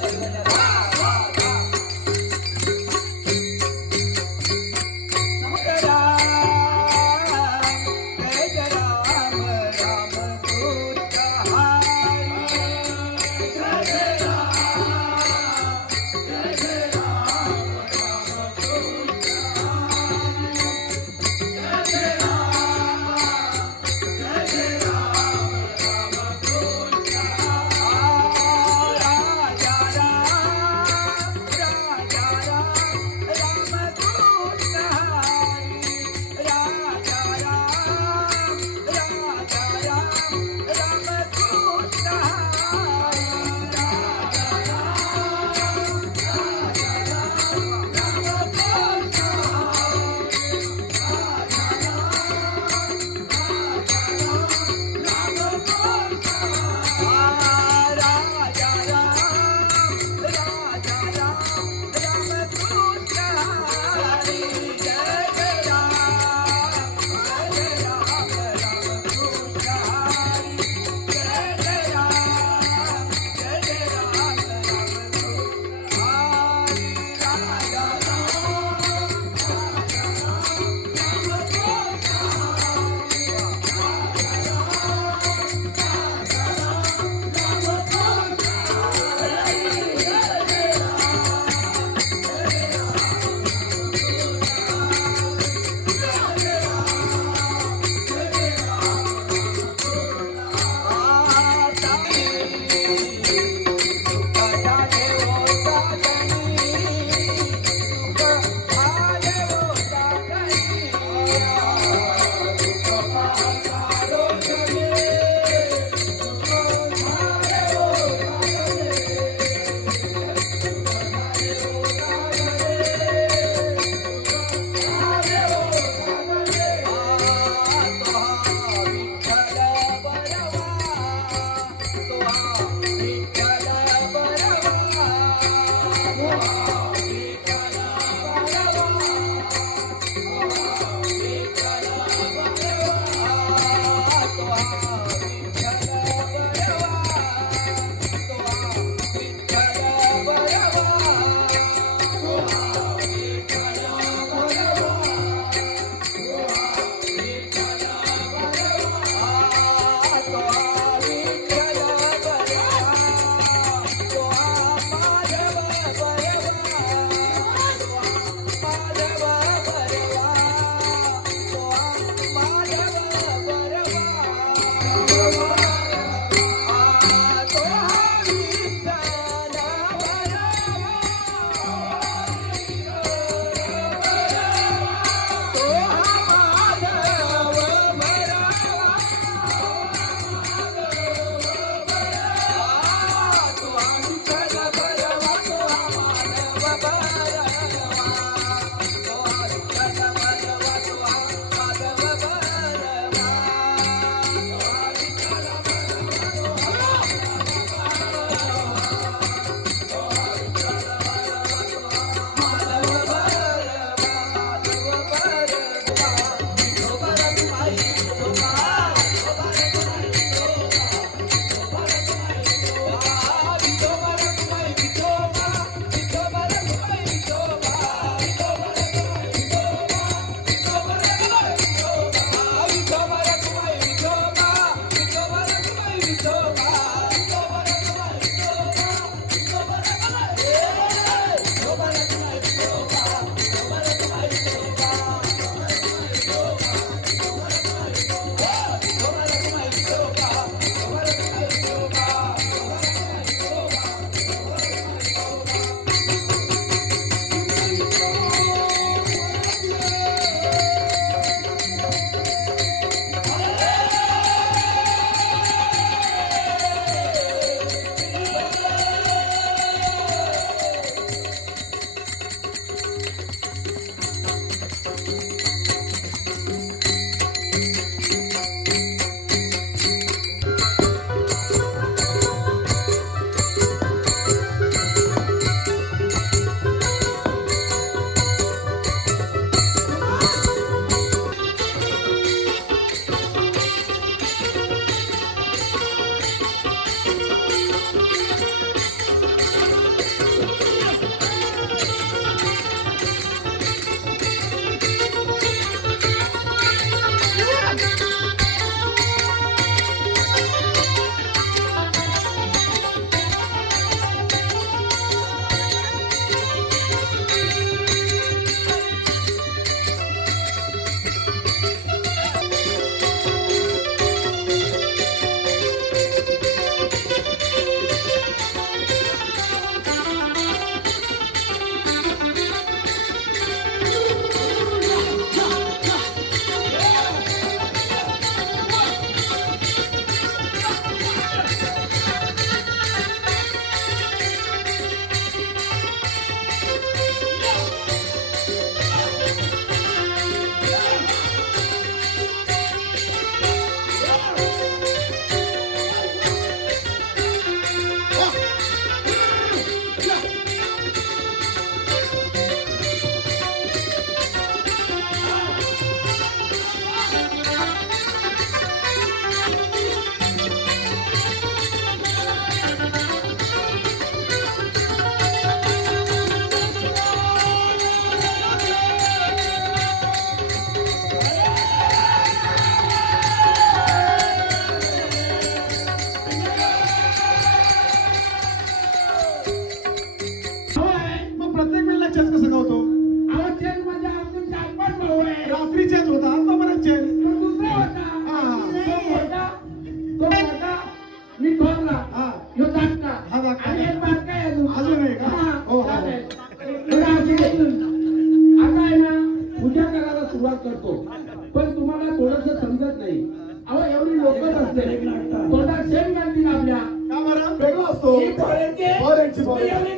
राजा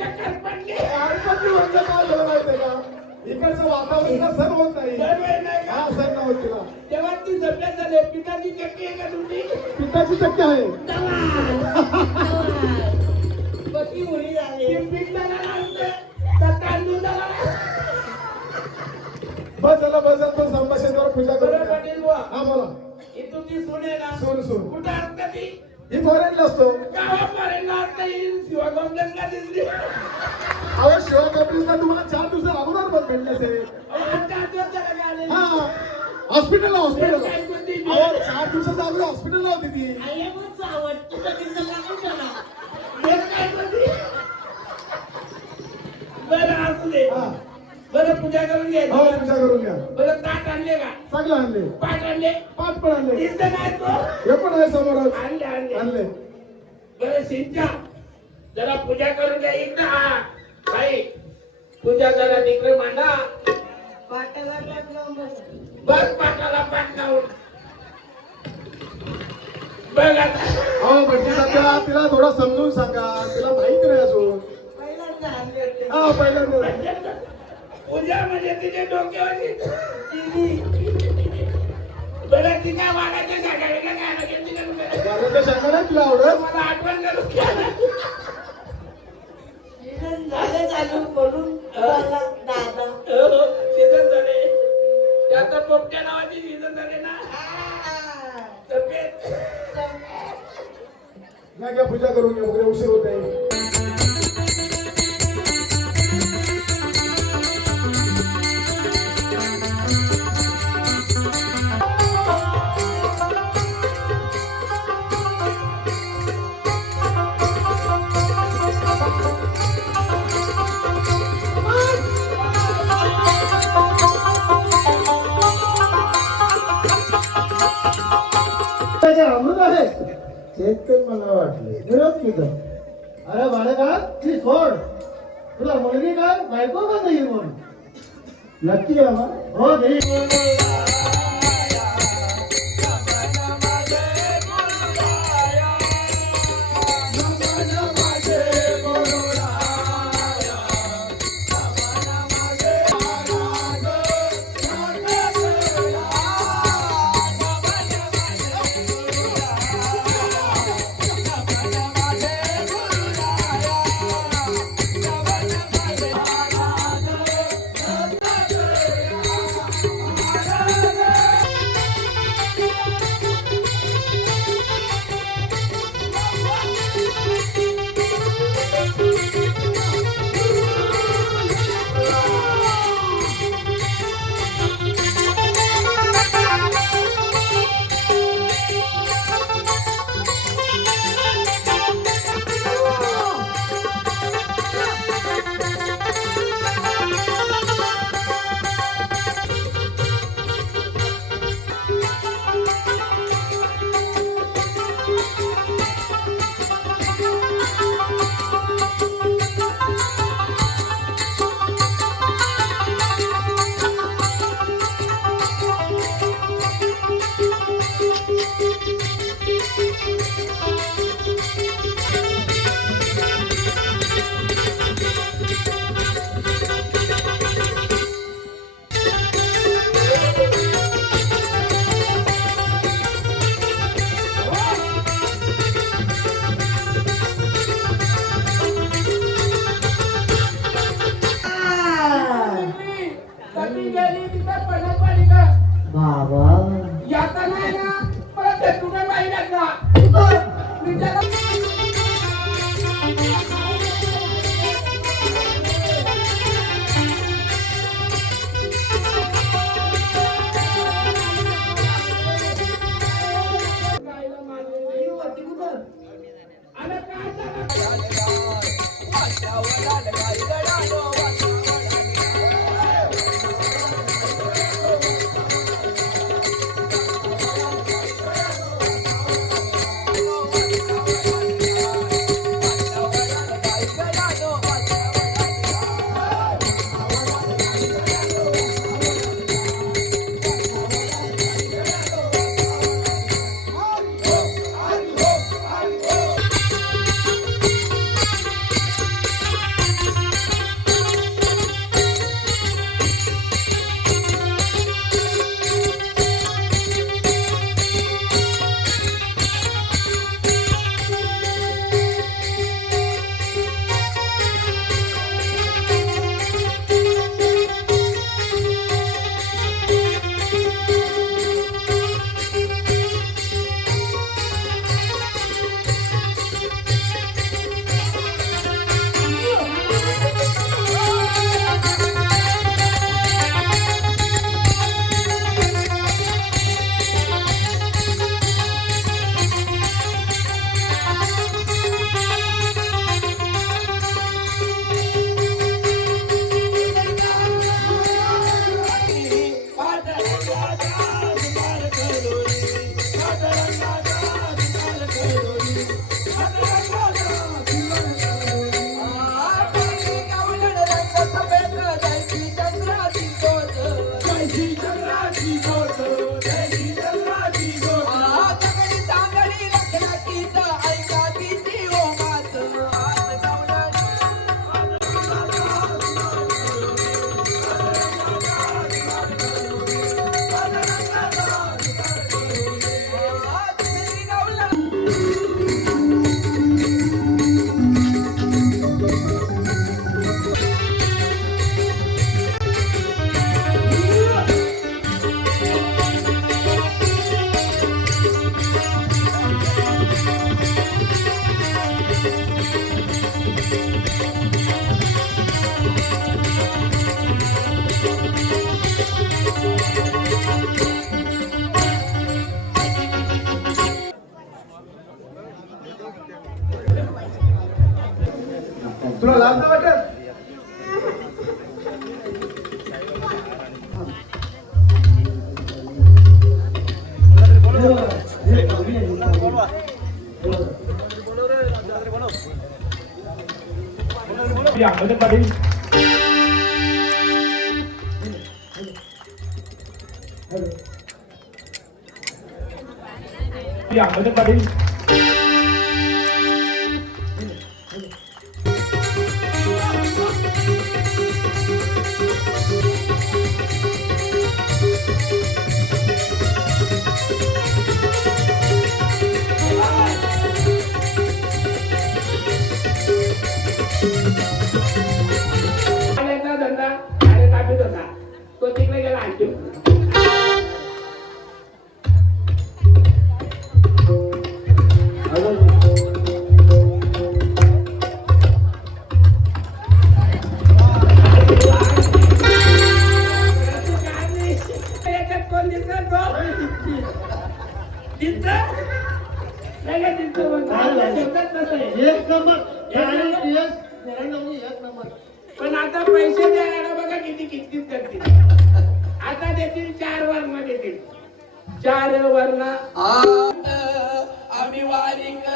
म्हणजे काय झालं माहितीये का, इकडचं वातावरण सण होत नाही. हा सण नव्हत तिला. तेव्हा ती सगळ्यात झाले. पिठाची चक्की आहे का तुमची? पिठाची चक्की आहे. पती मुली झाली. पीठ झाला असते तर तांदूळ झाला. बस झालं बस झालं. तो संभाषणावर पूजा करू. पाटील बुवा. हा बोला. इथून ती सून आहे ना. सून कुठं असते ती? ही फॉरेनला असतो. गावा फॉरेनला असते. शिवा कॉम्प्लेक्सला दिसली. अहो शिवा कॉम्प्लेक्सला तुम्हाला 4 दिवसा अगोदर बस भेटले असेल. हा हॉस्पिटलला अहो 4 दिवसाच्या अगोदर हॉस्पिटलला होती ती. बरं असू दे. बरं पूजा करून घ्या. हो पूजा करून घ्या. बरं ताट आणले का? सगळं आणले. पाठ आणले. पाच पण आणले. दिसत नाही तो. हे पण आहे समोरच. आणले. बरं सिंचा जरा पूजा करून घ्या. इकडं हा बाई पूजा जरा तिकडे मांडा. पाटाला पाट लावून बस. पाटाला पाट लावून बघ आता. हो भटजीला तिला थोडं समजून सांगा. तिला माहिती नाही अजून. हा पहिल्यांदा पूजा म्हणजे तिच्या डोक्यावर बरं तिच्या वाघाच्या शाळेला वाघाच्या शाळेला नाही तुला आवडत. मला आठवण करून झालं चालू करून दादा सीझन झाले. त्यात पोपट्या नावाची सीझन झाले ना. घ्या पूजा करून घ्या. वगैरे उशीर होत आहे. अमृत आहे तेच मला वाटले. विरोध केलं. अरे बाळका ती सोड. तुला मुलगी काय बायको का नाही म्हणून नक्की हो देईल. अहमद पाटील अहमद पाटील आल्याचा धंदा अरे ताबीत होता तो तिकडे गेला आणखी याच्यात कोण दिसत तो दिसत नाही का दिसत म्हणतो शब्दात कसं आहे एक नंबर एक नंबर पण आता पैसे द्यायला बघा किती किटकिट करतील आता देतील 4 वर्ण देतील 4 वर्ण आम्ही वारिक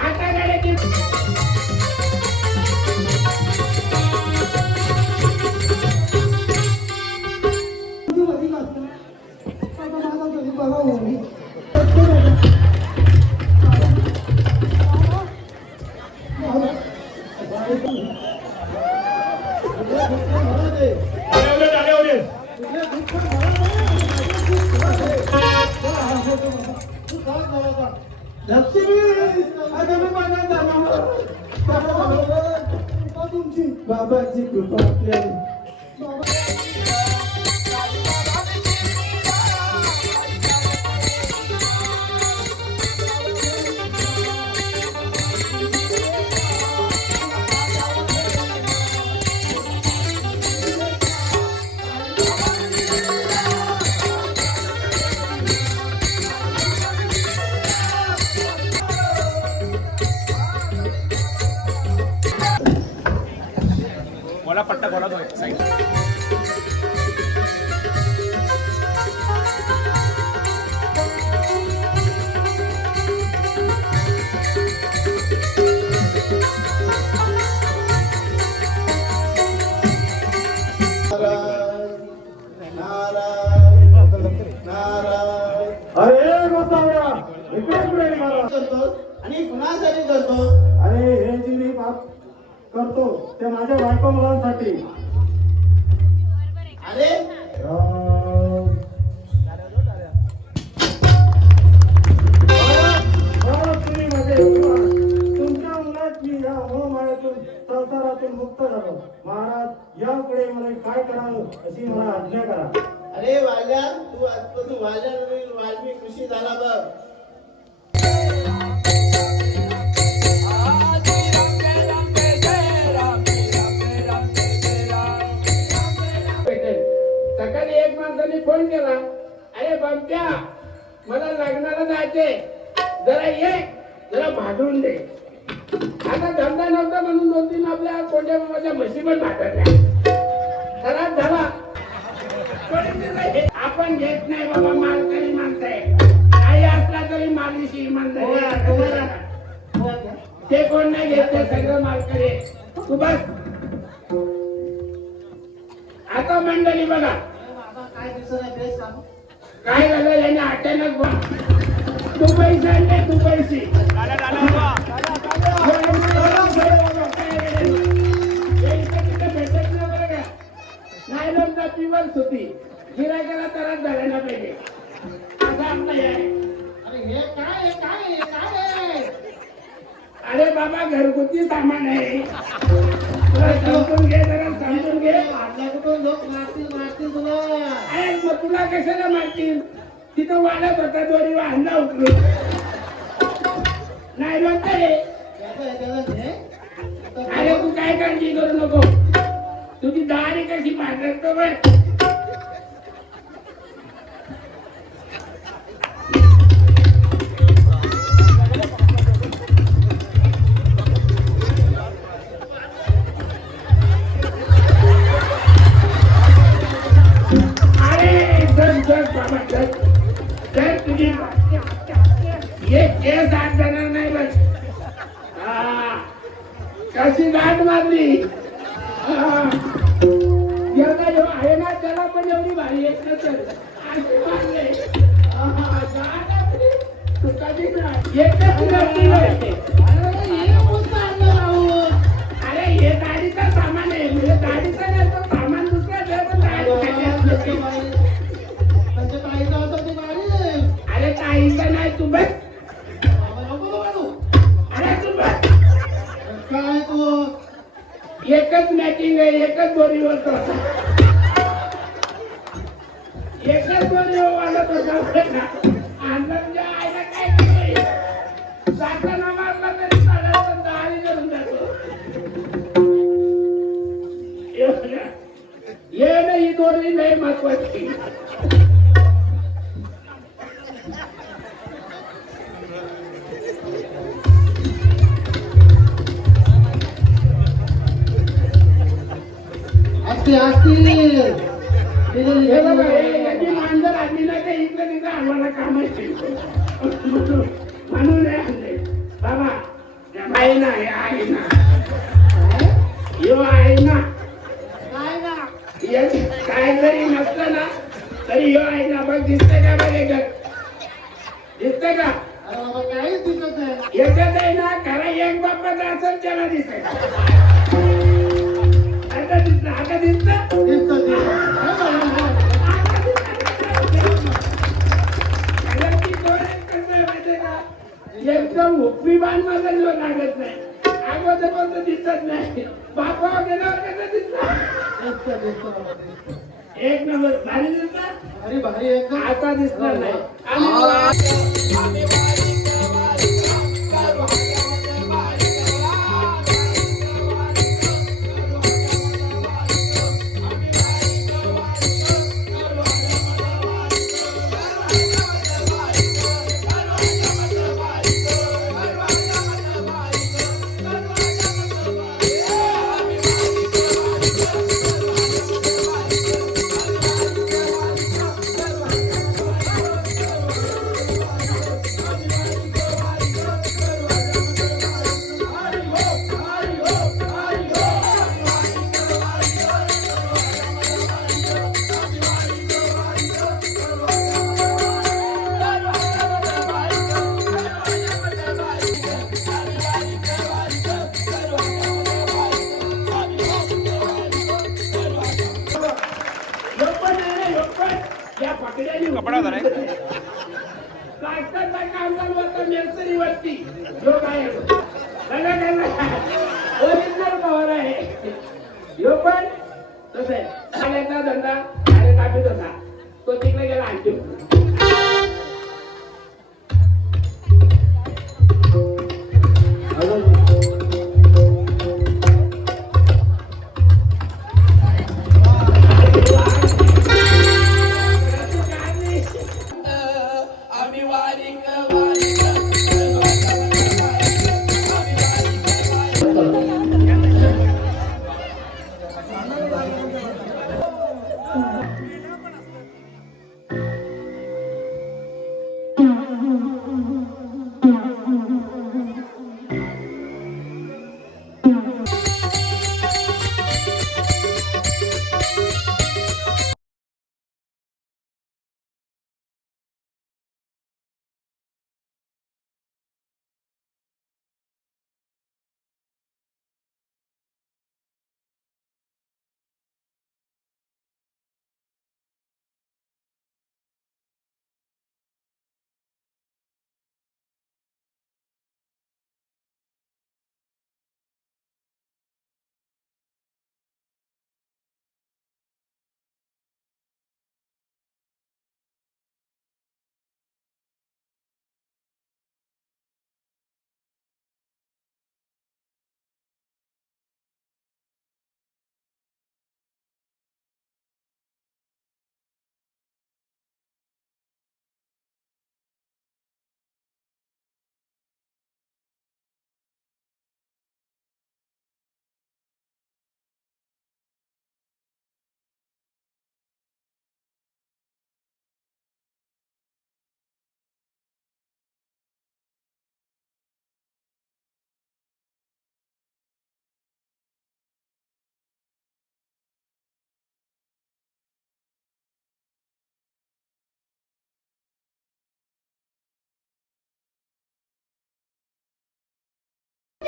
आता गाड्याची तुमची बाबाची कृपा आपल्याला बोला पट्टा बोला तो साईड अरे गोसाव्या इकडे इकडे महाराज करतोस आणि कुणासाठी करतो अरे हे जे मी पाप करतो ते माझ्या बायको मुलांसाठी अरे तुम्ही माझे तुमच्या मुलात मी या मोहमायातून संसारातून मुक्त झालो महाराज यापुढे मला काय करावं अशी मला आज्ञा करा अरे वाल्या तू आजपासून वाल्यानवीन वाल्मी कृषी झाला बघ सकाळी एक माणसाने फोन केला अरे बंप्या मला लग्नाला जायचे जरा ये जरा भांडून दे आता धंदा नव्हता म्हणून 2-3 आपल्या कोणत्या बाबाच्या म्हशी पण भांडल्या खराब झाला आपण घेत नाही बाबा मालकरी माणसं आहे काही असला तरी मालिशी इमानदारी ते कोण नाही घेत ते सगळं मालकरी तू बस आता मंडळी बघा काय झालं याने अचानक तू पैसे आणले तू पैसे भेटत नाही बरं का नायलॉनचा पिवल सुती गिरायकाला त्रास झाला ना पाहिजे असं आपलं हे आहे. अरे हे काय आहे, काय आहे, काय आहे? अरे बाबा घरगुती सामान आहे तुला समजून घे जरा समजून घे. आपल्या कुठून लोक मारतील तुला. अरे मग तुला कशाला मारतील तिथं वाढत होता दोरी वाहनला उचलून नाही म्हणता हे. त्याचं हे? अरे तू काय काळजी करू नको तुझी दारी कशी पाठवतो बघ. अरे जर बाबा जर तुझी हे केस आत जाणार नाही बघ. हा कशी गाठ मारली एवढा जो आहे ना त्याला पण एवढी भारी येत नसेल अशी मारले. तू कधी एकच नसती होय. अरे हे गाडीचं सामान आहे म्हणजे गाडीचं नाही तो सामान दुसरं आहे, पण गाडी अरे काहीच नाही तू बस. अरे तू बस काय तू एकच मॅचिंग आहे एकच दोरीवर तो एकच दोरीवर वाढत होता अंदाज आयला काय केलंय साखर मारला तरी साधारण दहावी करून जातो. ये ना ही दोरी नाही महत्वाची. हे बघा याची मांजर आणली ना ते इकडे तिकडे आम्हाला कामाची म्हणून नाही आणले बाबा. आहे ना हे आहे ना यो आहे ना काय जरी नसलं ना तरी यो आहे ना बघ दिसतंय का बघ एकच दिसतंय का अरे बाबा काहीच दिसत नाही. एकच आहे ना खरा एक बाप्पाचा असेल त्याला दिसतंय. आता दिसतं आता दिसतं एकदम हुप्पी बाण माझा जो लागत नाही अगोदर पण दिसत नाही बापा गेल्यावर कसं दिसत एक नंबर भारी दिसतात. अरे भारी एकदम आता दिसणार नाही आणि कपडा होता नाही प्लास्टरचा काम चालू होतं नर्सरीवरती जो काय ओरिजिनल कव्हर आहे ह्यो पण तसं आहे. पाण्याचा धंदा आणि कापीत होता तो तिकडे गेला आणखी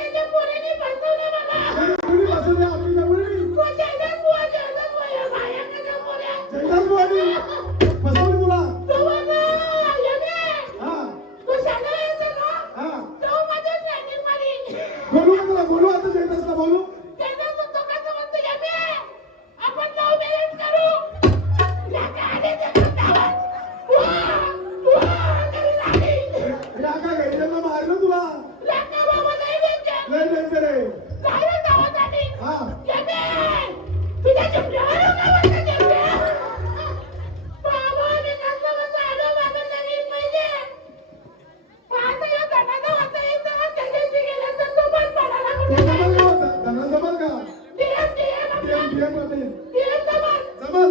त्याच्या पोराने फसवलं मला. कुणी बसवलं आपल्या मुलीने? जयदास बुवा, बाया कशा पोऱ्या. जयदास बुवानी बसवली तुला? तो बाबा, येणे. हा तो शाळा यायचा ना, हा तो माझ्या ट्रेनिंग मारी. बोलू का तुला? बोलू आता जयदासला बोलू? जयदास तो कसं म्हणतो, येणे, आपण लव्ह मॅरेज करू. या गाडी देतात गावात. घरी झाली. या का गैरेला मारलं तुला? लाका बाबा नाही द्यायचे. लय डेंजर आहे. जायला गावात आली. हा येणे, तुझ्या चिमण्यावर गावात चिमण्या. बाबा, मी कसं बसं आलो बाबा लगीन पाहिजे. आता या गटाचा वाचा येतो, त्याच्याशी गेलं तर तो पण पडायला तो कुठे जमल का होता? त्यांना जमल का? DM DM मध्ये. DM जमल. जमल?